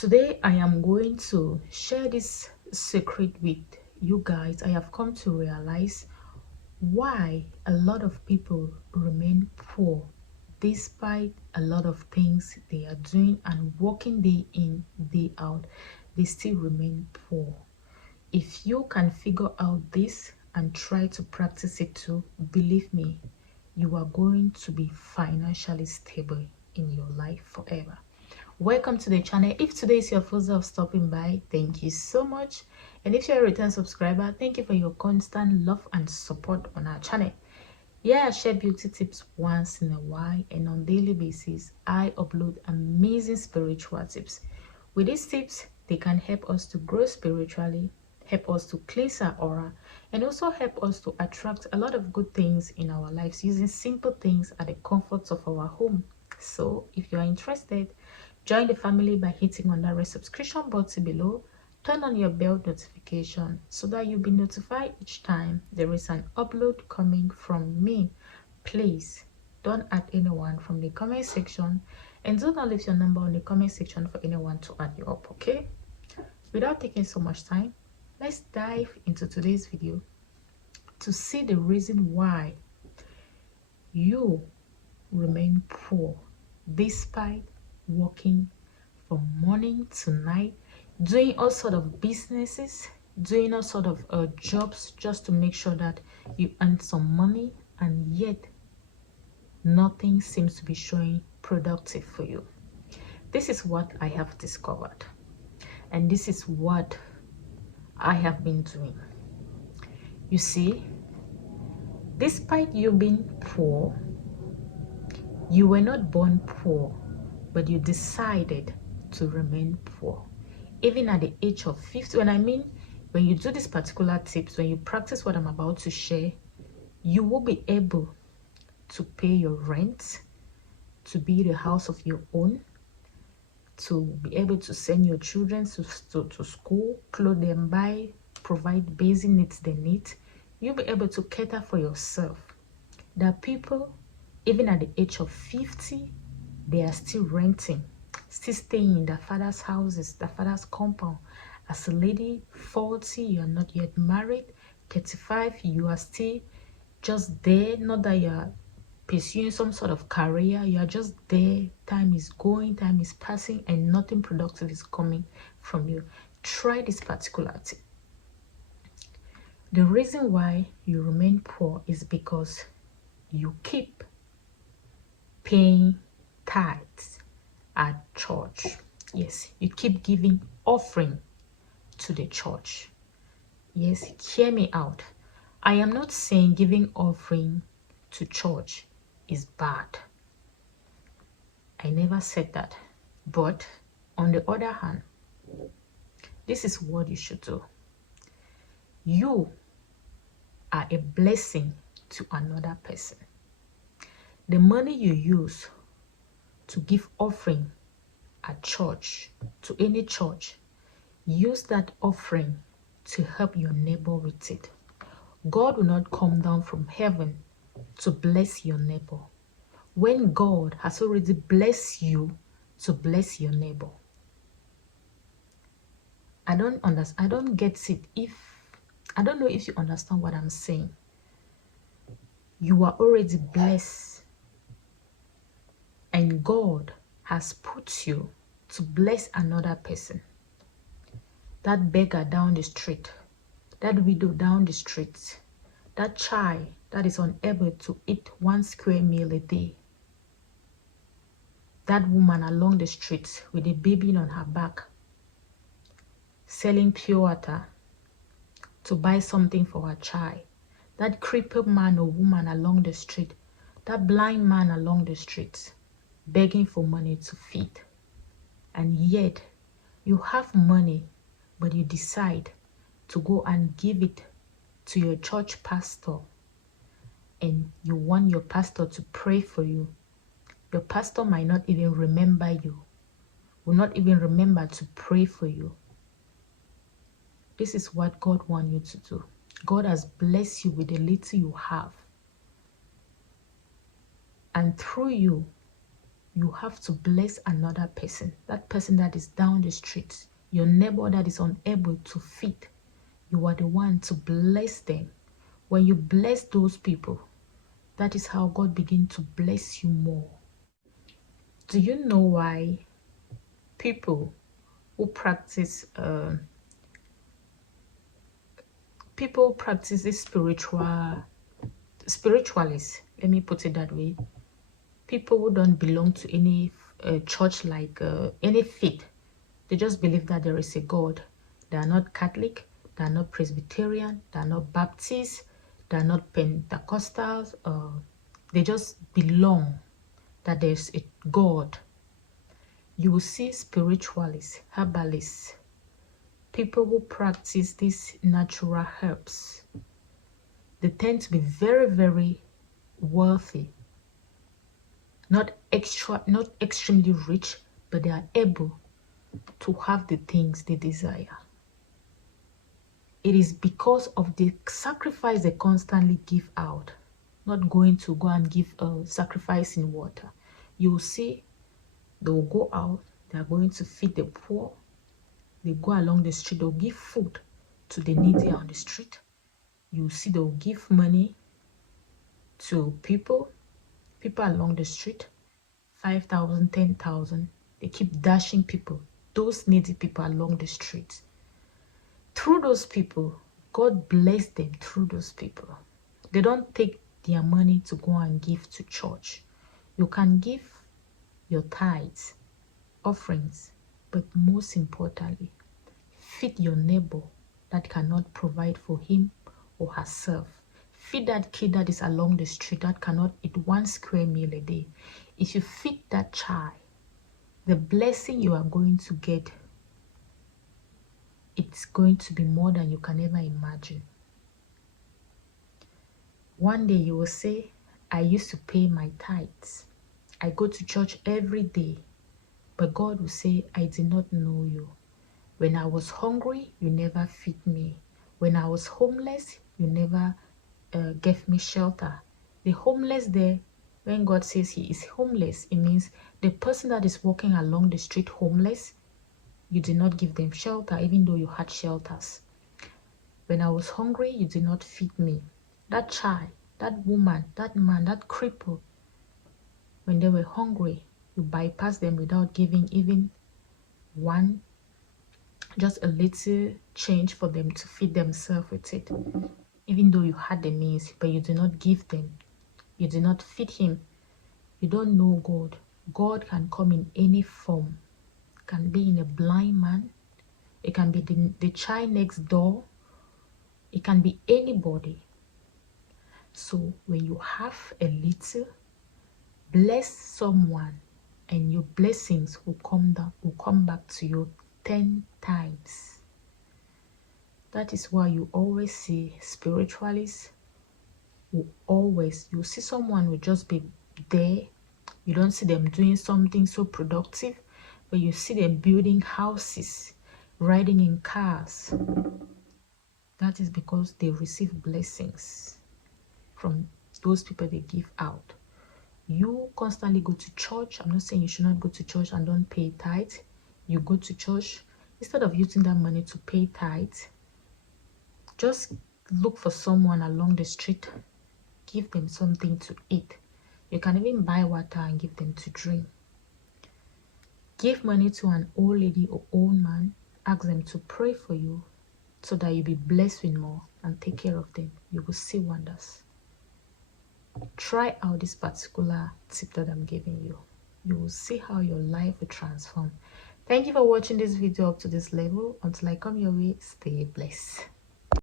Today I am going to share this secret with you guys. I have come to realize why a lot of people remain poor despite a lot of things they are doing and working day in, day out. They still remain poor. If you can figure out this and try to practice it too, believe me, you are going to be financially stable in your life forever. Welcome to the channel. If today is your first time stopping by, thank you so much. And if you're a return subscriber, thank you for your constant love and support on our channel. Yeah, I share beauty tips once in a while, and on daily basis I upload amazing spiritual tips. With these tips, they can help us to grow spiritually, help us to cleanse our aura, and also help us to attract a lot of good things in our lives using simple things at the comforts of our home. So if you are interested, join the family by hitting on that red subscription button below. Turn on your bell notification so that you'll be notified each time there is an upload coming from me. Please don't add anyone from the comment section, and do not leave your number on the comment section for anyone to add you up, okay? Without taking so much time, let's dive into today's video to see the reason why you remain poor despite working from morning to night, doing all sort of businesses, doing all sort of jobs just to make sure that you earn some money, and yet nothing seems to be showing productive for you. This is what I have discovered, and this is what I have been doing. You see, despite you being poor, you were not born poor, but you decided to remain poor. Even at the age of 50, when you do these particular tips, when you practice what I'm about to share, you will be able to pay your rent, to build a house of your own, to be able to send your children to school, clothe them, provide basic needs they need. You'll be able to cater for yourself. There are people, even at the age of 50, they are still renting, still staying in their father's houses, their father's compound. As a lady, 40, you are not yet married. 35, you are still just there. Not that you are pursuing some sort of career, you are just there. Time is going, time is passing, and nothing productive is coming from you. Try this particular tip. The reason why you remain poor is because you keep paying tithes at church. Yes, you keep giving offering to the church. Yes, hear me out. I am not saying giving offering to church is bad. I never said that. But on the other hand, this is what you should do. You are a blessing to another person. The money you use to give offering at church, to any church, use that offering to help your neighbor with it. God will not come down from heaven to bless your neighbor when God has already blessed you to bless your neighbor. I don't understand. I don't get it. I don't know if you understand what I'm saying. You are already blessed, and God has put you to bless another person. That beggar down the street, that widow down the street, that child that is unable to eat 1 square meal a day, that woman along the street with a baby on her back, selling pure water to buy something for her child, that crippled man or woman along the street, that blind man along the street, begging for money to feed. And yet, you have money, but you decide to go and give it to your church pastor, and you want your pastor to pray for you. Your pastor might not even remember you, will not even remember to pray for you. This is what God wants you to do. God has blessed you with the little you have. And through you, you have to bless another person, that person that is down the street, your neighbor that is unable to feed. You are the one to bless them. When you bless those people, that is how God begins to bless you more. Do you know why people who practice this spiritualists, let me put it that way, people who don't belong to any church, like any faith, they just believe that there is a God. They are not Catholic, they are not Presbyterian, they are not Baptist, they are not Pentecostals. They just belong that there's a God. You will see spiritualists, herbalists, people who practice these natural herbs. They tend to be very, very wealthy. Not extremely rich, but they are able to have the things they desire. It is because of the sacrifice they constantly give out, not going to go and give a sacrifice in water. You will see they will go out, they are going to feed the poor. They go along the street, they'll give food to the needy on the street. You will see they'll give money to people along the street, 5,000, 10,000. They keep dashing people, those needy people along the street. Through those people, God bless them through those people. They don't take their money to go and give to church. You can give your tithes, offerings, but most importantly, feed your neighbor that cannot provide for him or herself. Feed that kid that is along the street that cannot eat 1 square meal a day. If you feed that child, the blessing you are going to get, it's going to be more than you can ever imagine. One day you will say, I used to pay my tithes. I go to church every day. But God will say, I did not know you. When I was hungry, you never feed me. When I was homeless, you never gave me shelter. The homeless there, when God says he is homeless, it means the person that is walking along the street homeless, you did not give them shelter, even though you had shelters. When I was hungry, you did not feed me. That child, that woman, that man, that cripple, when they were hungry, you bypassed them without giving even one, just a little change for them to feed themselves with it. Even though you had the means, but you did not give them. You did not feed him. You don't know God. God can come in any form. It can be in a blind man. It can be the child next door. It can be anybody. So when you have a little, bless someone, and your blessings will come back to you 10 times. That is why you always see spiritualists who you see someone will just be there. You don't see them doing something so productive, but you see them building houses, riding in cars. That is because they receive blessings from those people they give out. You constantly go to church. I'm not saying you should not go to church and don't pay tithes. You go to church, instead of using that money to pay tithes, just look for someone along the street, give them something to eat. You can even buy water and give them to drink. Give money to an old lady or old man, ask them to pray for you so that you'll be blessed with more, and take care of them. You will see wonders. Try out this particular tip that I'm giving you. You will see how your life will transform. Thank you for watching this video up to this level. Until I come your way, stay blessed.